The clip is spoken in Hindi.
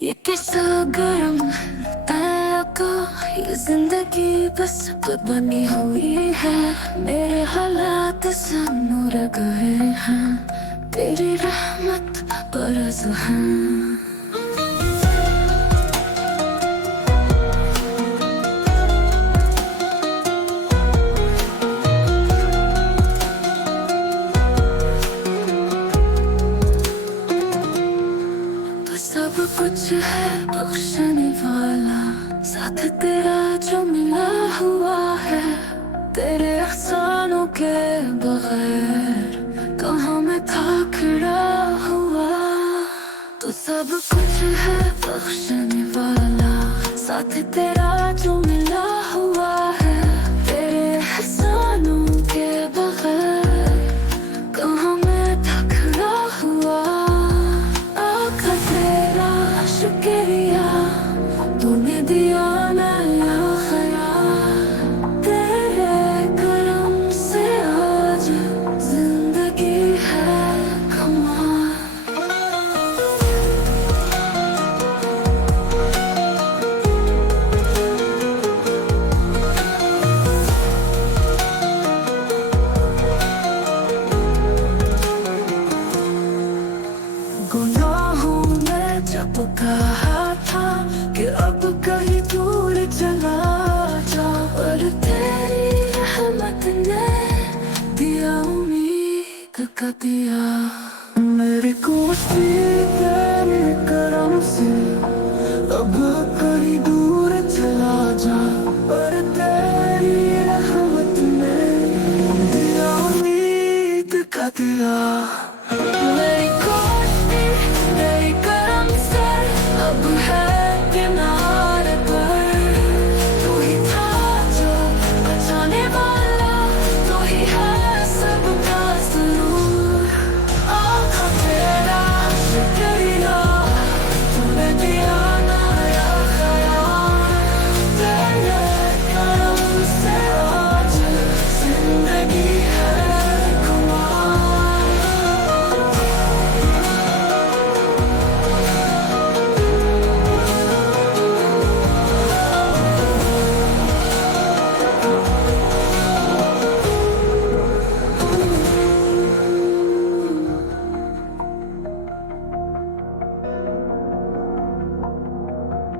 ये किस्सा गरम तय का, ये जिंदगी बस बनी हुई है। मेरे हालात सामने रह गए हैं, तेरी रहमत बरस है। सब कुछ है बख्शने वाला, साथ तेरा जो मिला हुआ है। तेरे एहसानों के बगैर कहाँ मैं था खड़ा हुआ। तो सब कुछ है बख्शने वाला, साथ तेरा जो मिला हुआ है। तेरे एहसानों के बगैर कहाँ मैं था खड़ा हुआ। शुक्रिया तूने दिया नया ख्याल, तेरे करम से आज जिंदगी है कमाल। गुनाहों में जब कहा था कि अब कहीं दूर चला जा, और तेरी रहमत ने दिया उम्मीद का दिया। मेरी कोशिश